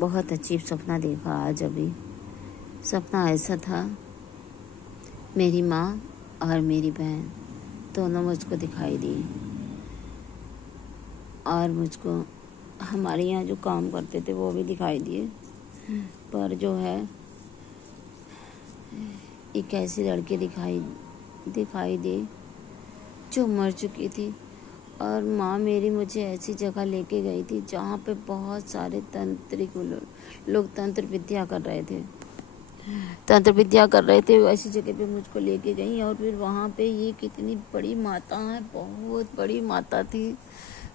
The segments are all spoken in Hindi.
बहुत अजीब सपना देखा आज अभी। सपना ऐसा था, मेरी माँ और मेरी बहन दोनों मुझको दिखाई दी और मुझको हमारे यहाँ जो काम करते थे वो भी दिखाई दिए। पर जो है एक ऐसी लड़की दिखाई दी जो मर चुकी थी। और माँ मेरी मुझे ऐसी जगह लेके गई थी जहाँ पे बहुत सारे तांत्रिक लोग तंत्र विद्या कर रहे थे। ऐसी जगह पे मुझको लेके गई और फिर वहाँ पे ये कितनी बड़ी माता है, बहुत बड़ी माता थी,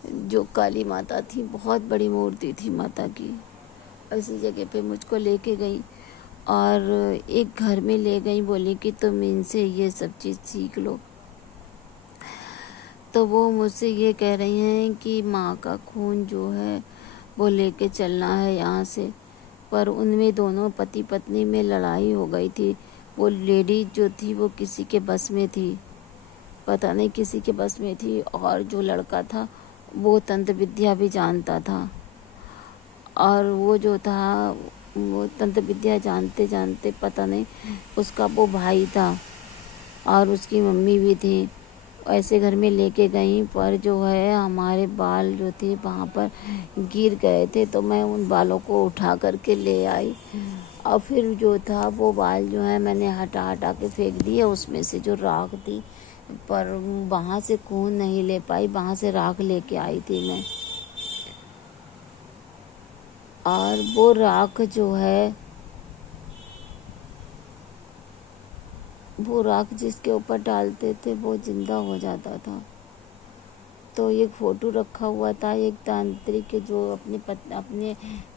जो काली माता थी, बहुत बड़ी मूर्ति थी माता की। ऐसी जगह पे मुझको लेके गई और एक घर में ले गई, बोली कि तुम इनसे ये सब चीज़ सीख लो। तो वो मुझसे ये कह रही हैं कि माँ का खून जो है वो लेके चलना है यहाँ से। पर उनमें दोनों पति पत्नी में लड़ाई हो गई थी। वो लेडी जो थी वो किसी के बस में थी, पता नहीं किसी के बस में थी, और जो लड़का था वो तंत्र विद्या भी जानता था। और वो जो था वो तंत्र विद्या जानते जानते पता नहीं उसका वो भाई था और उसकी मम्मी भी थी। ऐसे घर में लेके गई, पर जो है हमारे बाल जो थे वहाँ पर गिर गए थे, तो मैं उन बालों को उठा करके ले आई। और फिर जो था वो बाल जो है मैंने हटा के फेंक दिए, उसमें से जो राख थी, पर वहाँ से खून नहीं ले पाई, वहाँ से राख लेके आई थी मैं। और वो राख जो है, वो राख जिसके ऊपर डालते थे वो जिंदा हो जाता था। तो एक फ़ोटो रखा हुआ था, एक तांत्रिक जो अपने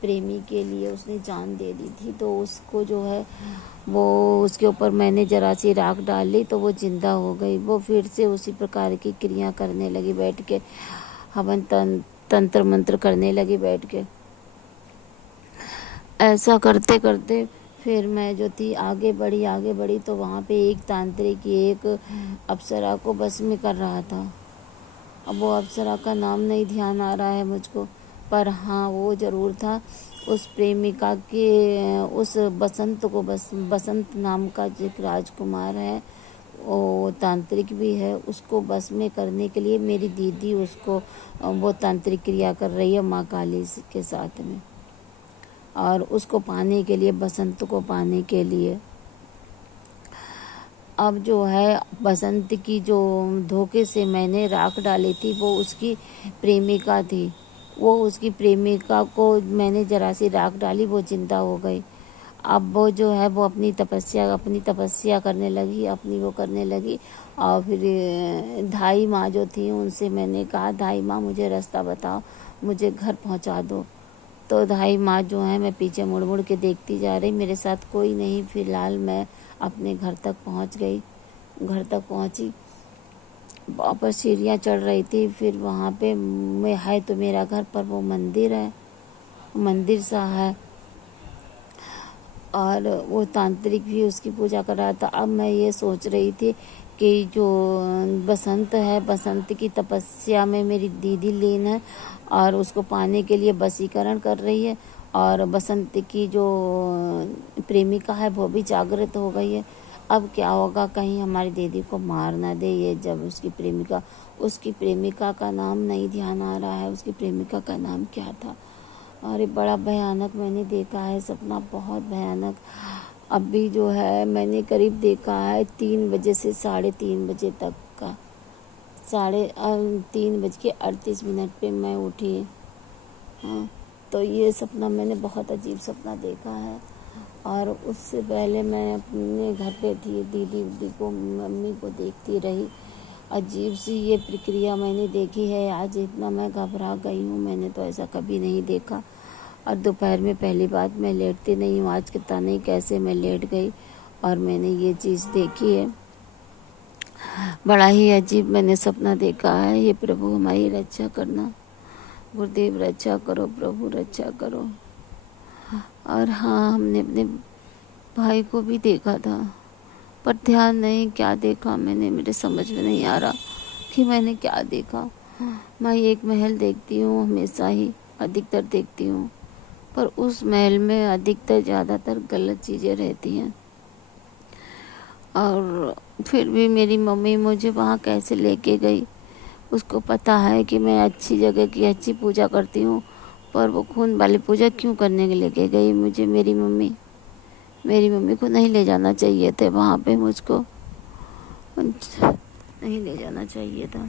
प्रेमी के लिए उसने जान दे दी थी, तो उसको जो है वो उसके ऊपर मैंने जरा सी राख डाली तो वो जिंदा हो गई। वो फिर से उसी प्रकार की क्रिया करने लगी, बैठ के हवन तंत्र मंत्र करने लगी बैठ के। ऐसा करते करते फिर मैं जो थी आगे बढ़ी तो वहाँ पे एक तांत्रिक एक अप्सरा को बस में कर रहा था। अब वो अप्सरा का नाम नहीं ध्यान आ रहा है मुझको, पर हाँ वो ज़रूर था उस प्रेमिका के, उस बसंत नाम का जो राजकुमार है, वो तांत्रिक भी है, उसको बस में करने के लिए मेरी दीदी उसको वो तांत्रिक क्रिया कर रही है माँ काली के साथ में। और उसको पाने के लिए, बसंत को पाने के लिए, अब जो है बसंत की जो धोखे से मैंने राख डाली थी वो उसकी प्रेमिका थी। वो उसकी प्रेमिका को मैंने जरा सी राख डाली, वो जिंदा हो गई। अब वो जो है वो अपनी तपस्या करने लगी, अपनी वो करने लगी। और फिर धाई माँ जो थी उनसे मैंने कहा, धाई माँ मुझे रास्ता बताओ, मुझे घर पहुँचा दो। तो धाई माँ जो है, मैं पीछे मुड़ मुड़ के देखती जा रही, मेरे साथ कोई नहीं। फिलहाल मैं अपने घर तक पहुँच गई, घर तक पहुँची, वापस सीढ़ियाँ चढ़ रही थी। फिर वहाँ पे है तो मेरा घर, पर वो मंदिर है, मंदिर सा है, और वो तांत्रिक भी उसकी पूजा कर रहा था। अब मैं ये सोच रही थी कि जो बसंत है, बसंत की तपस्या में मेरी दीदी लीन है और उसको पाने के लिए वशीकरण कर रही है, और बसंत की जो प्रेमिका है वो भी जागृत हो गई है। अब क्या होगा, कहीं हमारी दीदी को मार ना दे ये, जब उसकी प्रेमिका का नाम नहीं ध्यान आ रहा है, उसकी प्रेमिका का नाम क्या था। अरे बड़ा भयानक मैंने देखा है सपना, बहुत भयानक। अभी जो है मैंने करीब देखा है 3 बजे से 3:30 बजे तक का, 3:38 पे मैं उठी। हाँ, तो ये सपना मैंने बहुत अजीब सपना देखा है। और उससे पहले मैं अपने घर पे थी, दीदी को, मम्मी को देखती रही। अजीब सी ये प्रक्रिया मैंने देखी है आज, इतना मैं घबरा गई हूँ, मैंने तो ऐसा कभी नहीं देखा। और दोपहर में पहली बात मैं लेटती नहीं हूँ, आज पता नहीं कैसे मैं लेट गई और मैंने ये चीज़ देखी है। बड़ा ही अजीब मैंने सपना देखा है। ये प्रभु हमारी रक्षा करना, गुरुदेव रक्षा करो, प्रभु रक्षा करो। और हाँ, हमने अपने भाई को भी देखा था, पर ध्यान नहीं क्या देखा मैंने, मेरे समझ में नहीं आ रहा कि मैंने क्या देखा। मैं एक महल देखती हूँ हमेशा ही, अधिकतर देखती हूँ, पर उस महल में अधिकतर ज़्यादातर गलत चीज़ें रहती हैं। और फिर भी मेरी मम्मी मुझे वहाँ कैसे लेके गई, उसको पता है कि मैं अच्छी जगह की अच्छी पूजा करती हूँ, पर वो खून वाली पूजा क्यों करने के लेके गई मुझे मेरी मम्मी को नहीं ले जाना चाहिए थे वहाँ पे, मुझको नहीं ले जाना चाहिए था।